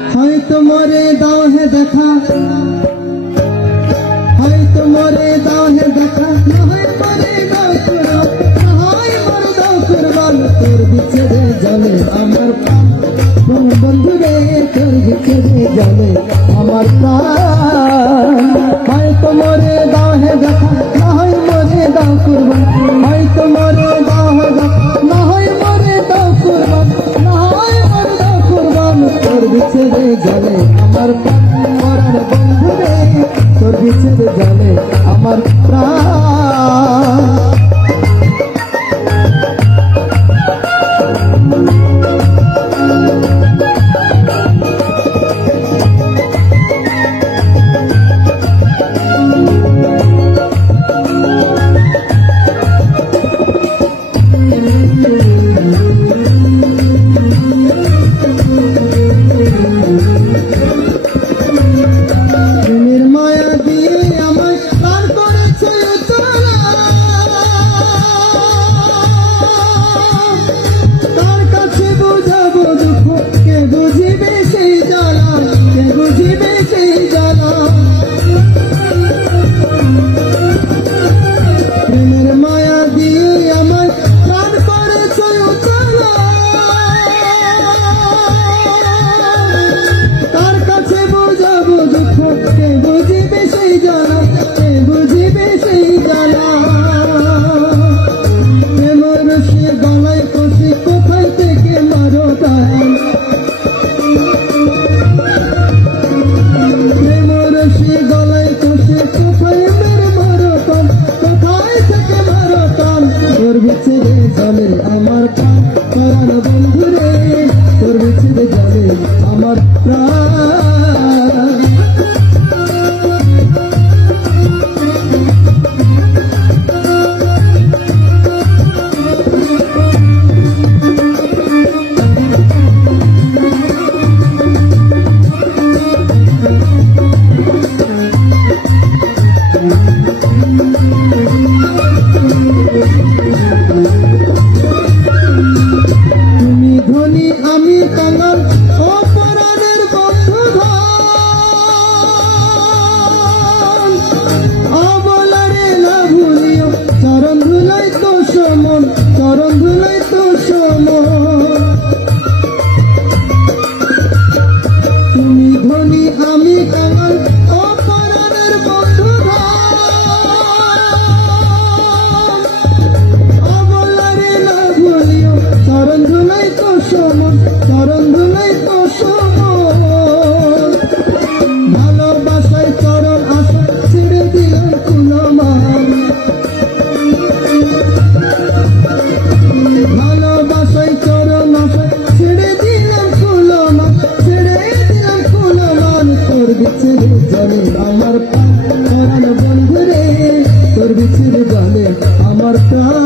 হয়তো মরে দাও হে দেখা, হয়তো মরে দাও হে দেখা, না হয় মরে দাও কুরবান, না হয় মরে দাও কুরবান। তোর বিচ্ছেদে জলে আমার প্রাণ, বন্ধু রে তোর বিচ্ছেদে জলে আমার প্রাণ। হয়তো মরে দাও হে দেখা, না হয় মরে দাও কুরবান, হয়তো মরে দাও হে দেখা, না হয় মরে দাও কুরবান, না হয় মরে দাও কুরবান। তোর বিচ্ছেদে জলে আমার প্রাণ, মরার বন্ধু রে তোর বিচ্ছেদে জলে আমার প্রাণ। তোর বিচ্ছেদে জলে আমার প্রাণ, মরার বন্ধু রে তোর বিচ্ছেদে জলে আমার প্রাণ। তুমি ধনী আমি কাঙ্গাল, অপরাধের বন্ধু ধন, অবলারে না ভুলিও চরণ ধুলাই তো সমন, চরণ ধুলাই তো সমন। তুমি ধনী আমি কাঙ্গাল, অপরাধের বন্ধু ধন, অবলারে না ভুলিও চরণ ধুলাই তো সমন, চরণ ধুলাই তো সমন। ভালোবাসায় চরণ আসা ছেড়ে দিলাম কুলমান, ভালোবাসায় চরণ আসা ছেড়ে দিলাম কুলমান, ছেড়ে দিলাম কুলমান। তোর বিচ্ছেদে জলে আমার প্রাণ, মরার বন্ধু রে তোর বিচ্ছেদে জলে আমার প্রাণ।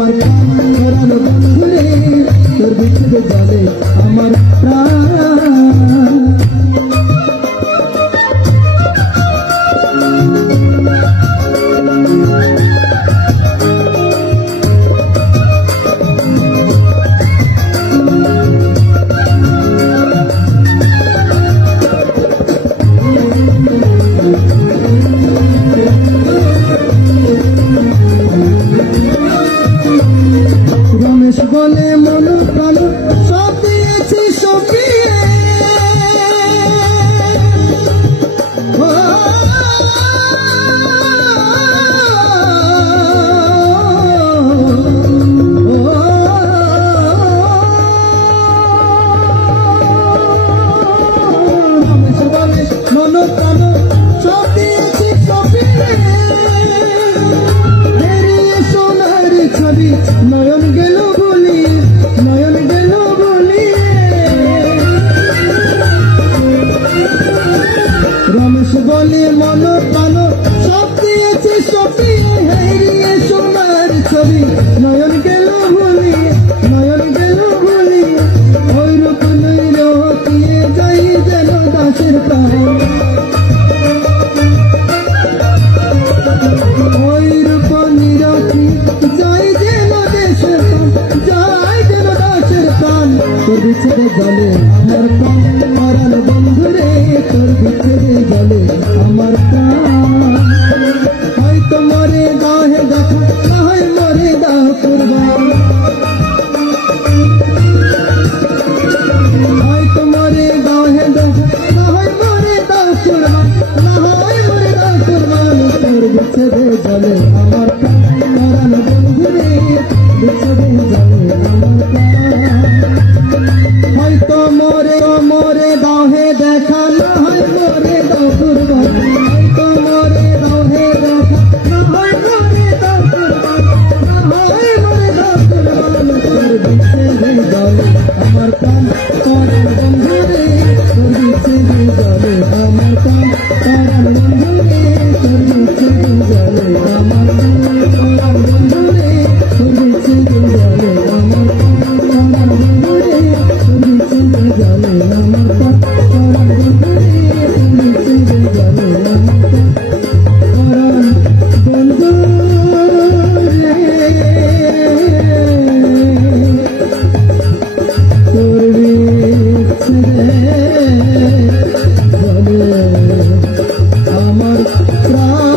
আমার পরাণ বন্ধুরে তোর বিচ্ছেদে জলে আমার প্রাণ রমেশ বলে মন প্রাণ সব দিয়েছি সপিয়ে রমেশ বলে মন প্রাণ সব দিয়েছি সপিয়ে ছবি নয়ন গেল বলি নয়ন গেল বলি রমেশ বলে মন প্রাণ সব দিয়েছি সপিয়ে হারিয়ে সোনার ছবি নয়ন গেল বলি নয়ন গেল বলি ওই রূপ নইরকিয়ে যাই যেন দাসের প্রাণ ওই রূপ নিরকি যাই যেন দেশের যাই যেন দাসের প্রাণ তোর বিচ্ছেদে জলে আমার প্রাণ পরাণ বন্ধুরে তোর বিচ্ছেদে জলে আমার প্রাণ হয়তো মরে দাহে দেখা না হয় মরে দাহ কুরবান হয়তো মরে দাহে দেখা না হয় মরে দাহ কুরবান না হয় মরে দাহ কুরবান তোর বিচ্ছেদে জলে আমার পরাণ বন্ধুরে বিচ্ছেদে জলে আমার প্রাণ হয়তো মরে দাহে দেখা না হয় মরে দাও কুরবান হয়তো মরে দাহে দেখা না হয় মরে দাও কুরবান না হয় মরে দাও কুরবান তোর বিচ্ছেদে জলে আমার প্রাণ পরাণ বন্ধুরে তোর বিচ্ছেদে জলে আমার প্রাণ পরাণ বন্ধুরে তোর বিচ্ছেদে জলে আমার পরাণ বন্ধুরে তোর বিচ্ছেদে জলে আমার পরাণ বন্ধুরে তোর বিচ্ছেদে জলে আমার পরাণ বন্ধুরে তোর বিচ্ছেদে জলে আমার পরাণ বন্ধুরে তোর বিচ্ছেদে জলে আমার প্রাণ